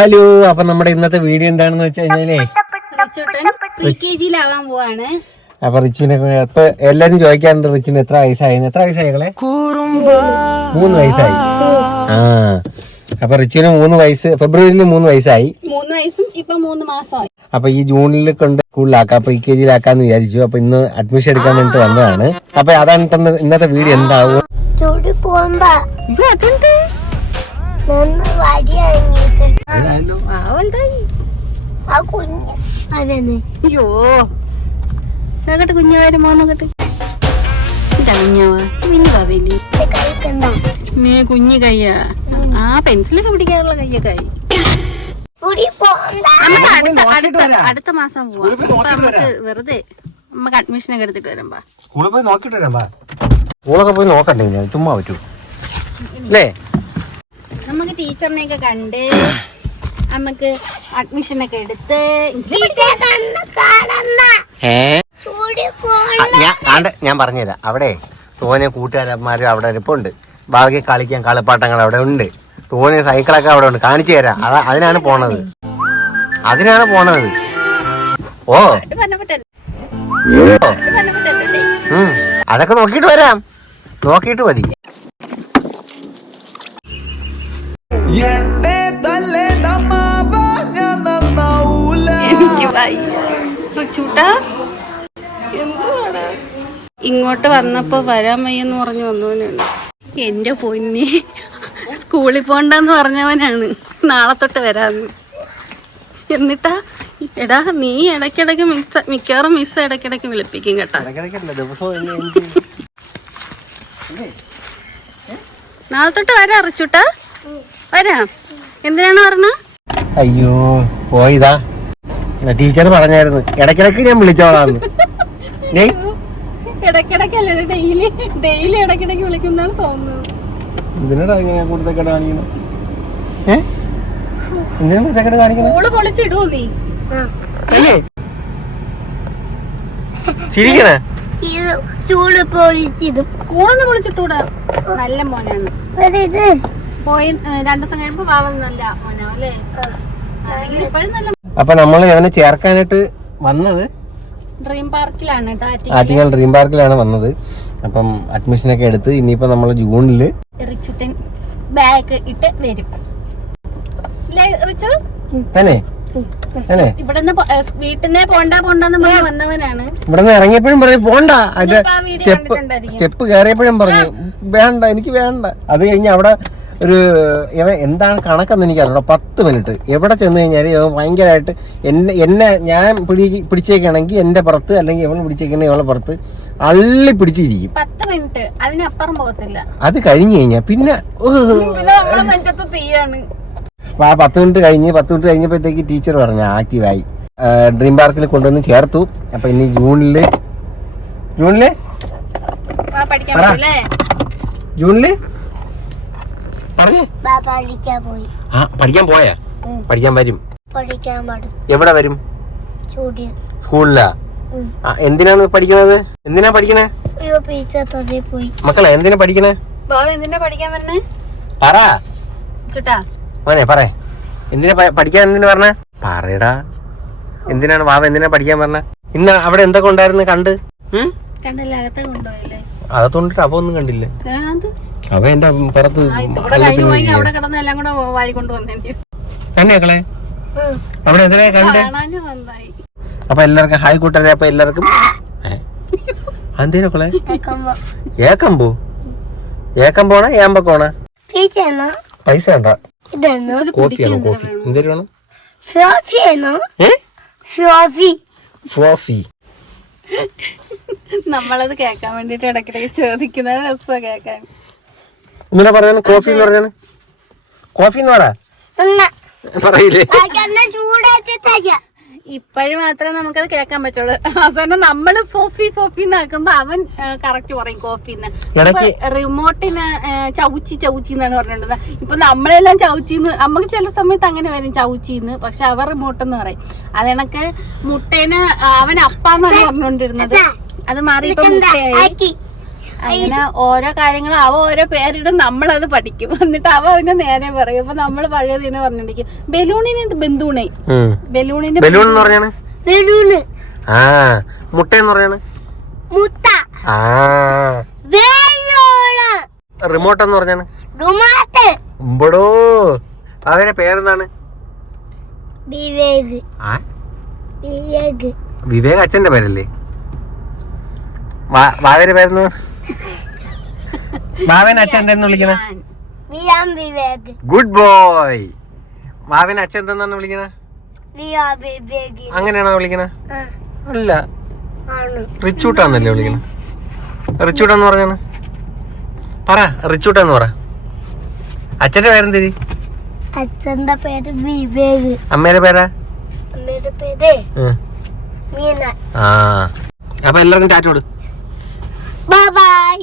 Hello, അപ്പൊ നമ്മുടെ ഇന്നത്തെ വീഡിയോ എന്താണെന്ന് വെച്ച് കഴിഞ്ഞാലേ പ്രീകെജിയിലാവാൻ പോവാണ്. അപ്പൊ റിച്ചുവിനെ ഇപ്പൊ എല്ലാരും ചോദിക്കാറുണ്ട് റിച്ചുവിന് എത്ര വയസ്സായി. എത്ര വയസ്സായികളെ? 3 വയസ്സായി. ആ, അപ്പൊ റിച്ചുവിന് 3 വയസ്സ്. ഫെബ്രുവരിയിൽ 3 വയസ്സായി. 3 വയസ്സും ഇപ്പൊ 3 മാസമായി. അപ്പൊ ഈ ജൂണിൽ കൊണ്ട് സ്കൂളിലാക്കാം, പ്രീകെജിയിലാക്കാന്ന് വിചാരിച്ചു. അപ്പൊ ഇന്ന് അഡ്മിഷൻ എടുക്കാൻ വേണ്ടിട്ട് വന്നതാണ്. അപ്പൊ അതാണ് ഇന്നത്തെ വീഡിയോ. എന്താവും അയ്യോ നോക്കട്ടെ, കുഞ്ഞാവരെ മോന്നോക്കട്ടെ. കുഞ്ഞു കയ്യാ. ആ പെൻസിലൊക്കെ പിടിക്കാറുള്ള കയ്യൊക്കെ ആയി. അടുത്ത മാസം പോവാം. നമുക്ക് വെറുതെ നമുക്ക് അഡ്മിഷനൊക്കെ എടുത്തിട്ട് വരാം. സ്കൂളിൽ പോയി നോക്കിട്ട് വരാം. സ്കൂളൊക്കെ പോയി നോക്കണ്ടേ, ചുമ്മാ പറ്റൂ അല്ലേ? നമുക്ക് ടീച്ചറിനെയൊക്കെ കണ്ട് നമുക്ക് അഡ്മിഷനൊക്കെ എടുത്ത് ഞാൻ പറഞ്ഞുതരാം. അവിടെ തോനെ കൂട്ടുകാരന്മാരും അവിടെ ഇരിപ്പുണ്ട്. ബാക്കി കളിക്കാൻ കളിപ്പാട്ടങ്ങൾ അവിടെ ഉണ്ട്. തോനെ സൈക്കിളൊക്കെ അവിടെ ഉണ്ട്. കാണിച്ചു തരാം. അതിനാണ് പോണത്. ഓ അതൊക്കെ നോക്കിട്ട് വരാം. നോക്കിട്ട് മതി. ഇങ്ങോട്ട് വന്നപ്പോ വരാൻ വയ്യെന്ന് പറഞ്ഞു വന്നവനാണ്. എന്റെ പൊന്നി, സ്കൂളിൽ പോണ്ടെന്ന് പറഞ്ഞവനാണ് നാളെ തൊട്ട് വരാന്ന്. എന്നിട്ടാ എടാ നീ ഇടയ്ക്കിടയ്ക്ക് മിക്കവാറും മിസ് ഇടയ്ക്കിടയ്ക്ക് വിളിപ്പിക്കും കേട്ടാ. നാളെ തൊട്ട് വരാം അറിച്ചൂട്ടാ, വരാം. എന്തിനാണ് പറഞ്ഞ? അയ്യോ പോയിതാ, ടീച്ചർ പറഞ്ഞായിരുന്നു ഇടയ്ക്കിടയ്ക്ക് ഞാൻ വിളിച്ചോളാന്ന്. ഇടയ്ക്കിടയ്ക്കല്ലേ, ഡെയിലി ഇടയ്ക്കിടയ്ക്ക് വിളിക്കുന്നാണ് തോന്നുന്നത്. സ്കൂള് പൊളിച്ചിടുവോ നീ? ചിരിക്കണേ? സ്കൂളൊന്നും പൊളിച്ചിട്ടൂടാ. നല്ല മോനാണ്. പോയി 2 ദിവസം കഴിയുമ്പോ പാവം നല്ല മോനോ അല്ലേ? ഇപ്പോഴും നല്ല. അപ്പൊ നമ്മള് അവനെ ചേർക്കാനായിട്ട് വന്നത് ഡ്രീം പാർക്കിലാണ്. ആറ്റിങ്ങൽ ഡ്രീം പാർക്കിലാണ് വന്നത്. അപ്പം അഡ്മിഷനൊക്കെ എടുത്ത് ഇനിയിപ്പോ നമ്മള് ജൂണില് റിച്ചുട്ടൻ ബാഗ് ഇട്ട് വരും. തന്നെ ഇവിടുന്ന് വീട്ടിന്നേ പോണ്ടെന്ന് പറഞ്ഞ് വന്നവനാണ്. ഇവിടുന്ന് ഇറങ്ങിയപ്പോഴും പറഞ്ഞു പോണ്ട. സ്റ്റെപ്പ് കയറിയപ്പോഴും പറഞ്ഞു വേണ്ട, എനിക്ക് വേണ്ട. അത് കഴിഞ്ഞ് അവിടെ ഒരു എന്താണ് കണക്കെന്ന് എനിക്കറിയാം. 10 മിനിറ്റ് എവിടെ ചെന്ന് കഴിഞ്ഞാൽ ഭയങ്കരമായിട്ട് എന്നെ ഞാൻ പിടിച്ചേക്കാണെങ്കിൽ എന്റെ പുറത്ത്, അല്ലെങ്കിൽ എവള് പിടിച്ചേക്കണെങ്കിൽ എവളെ പുറത്ത് അള്ളി പിടിച്ചിരിക്കും. 10 മിനിറ്റ് അതിനപ്പുറം പോകത്തില്ല. അത് കഴിഞ്ഞു കഴിഞ്ഞാൽ പിന്നെ ആ 10 മിനിറ്റ് കഴിഞ്ഞപ്പോഴത്തേക്ക് ടീച്ചർ പറഞ്ഞു ആക്റ്റീവായി. ഡ്രീം പാർക്കിൽ കൊണ്ടുവന്ന് ചേർത്തു. അപ്പൊ ഇനി ജൂണില് പഠിക്കാൻ പോയാ? പഠിക്കാൻ വരും. എവിടെ വരും? സ്കൂളിലാ? എന്തിനാണ് പഠിക്കണത്? എന്തിനാ പഠിക്കണേ മക്കളെ? എന്തിനാ പഠിക്കണേ? പറ മോനെ, പറ. എന്തിനാ പഠിക്കാൻ? എന്തിനാ പറഞ്ഞ? പറയടാ. എന്തിനാണ് വാവ എന്തിനാ പഠിക്കാൻ പറഞ്ഞ? ഇന്ന് അവിടെ എന്തൊക്കെ ഉണ്ടായിരുന്നു? അകത്തോണ്ടിട്ട് അവ ഒന്നും കണ്ടില്ല. അവ എന്റെ പുറത്ത് തന്നെ മക്കളെ. അവിടെ എന്തിനാ കണ്ടേ? അപ്പൊ എല്ലാവർക്കും ഹായ് കൂട്ടരെ. അപ്പൊ എല്ലാവർക്കും എന്തേനൊക്കെ ഏക്കമ്പോണ ഏമ്പക്കോണ പൈസ വേണ്ട. കോഫിയാണോ? കോഫി എന്തേലും വേണം? ട്രോഫി. നമ്മളത് കേക്കാൻ വേണ്ടിട്ട് ഇടയ്ക്കിടയ്ക്ക് ചോദിക്കുന്ന രസമാ കേക്കാൻ. ഇങ്ങനെ പറയാണ് കോഫി എന്ന് പറഞ്ഞാണ്. കോഫി എന്ന് പറയില്ലേ? ഇപ്പോഴും മാത്രമേ നമുക്കത് കേൾക്കാൻ പറ്റുള്ളൂ. അവസാനം നമ്മള് ഫോഫി എന്നാക്കുമ്പോ അവൻ കറക്റ്റ് പറയും കോഫിന്ന്. റിമോട്ടിന് ചൗച്ചി എന്നാണ് പറഞ്ഞിട്ടുള്ളത്. ഇപ്പൊ നമ്മളെല്ലാം ചൗച്ചിന്ന്, നമുക്ക് ചില സമയത്ത് അങ്ങനെ വരും ചൗച്ചിന്ന്, പക്ഷെ അവർ റിമോട്ടെന്ന് പറയും. അത് കണക്ക് മുട്ടേന് അവൻ അപ്പാന്നാണ് പറഞ്ഞോണ്ടിരുന്നത്. അത് മാറി ഇപ്പൊ മുട്ടയായി. അങ്ങനെ ഓരോ കാര്യങ്ങൾ അവ ഓരോ പേരിടും, നമ്മളത് പഠിക്കും. എന്നിട്ട് അവ അതിനെ നേരെ പറയും. അപ്പൊ നമ്മള് പഴയതിനെ പറഞ്ഞിരിക്കും. ബലൂണിന് ബന്ധൂണേ, ബലൂണിന് ബലൂൺ എന്ന് പറഞ്ഞാണ് ആ, മുട്ട എന്ന് പറഞ്ഞാണ് ആ, റിമോട്ട് എന്ന് പറഞ്ഞാണ് ഉമ്പടോ. അവരെ പേരെന്താണ്? വിവേക് അച്ഛന്റെ പേരല്ലേ? വാവയുടെ പേരെന്ന് വാവൻ അച്ഛൻ എന്തെന്ന് വിളിക്കണ? Good boy. വാവൻ അച്ഛൻ എന്തെന്നാണ് വിളിക്കണ? അങ്ങനെയാണോ വിളിക്കണ? അല്ല, റിച്ചൂട്ടാന്നല്ലേ വിളിക്കണ? റിച്ചൂട്ടാന്ന് പറഞ്ഞാണ്. പറ റിച്ചൂട്ടാന്ന് പറ. അച്ഛന്റെ പേരെന്തേരി? അച്ഛന്റെ പേര് വിവേക്. അമ്മേടെ പേരാ? അമ്മയുടെ പേര് മീന. ആ, അപ്പൊ എല്ലാവർക്കും ടാറ്റ കൊടു. Bye bye.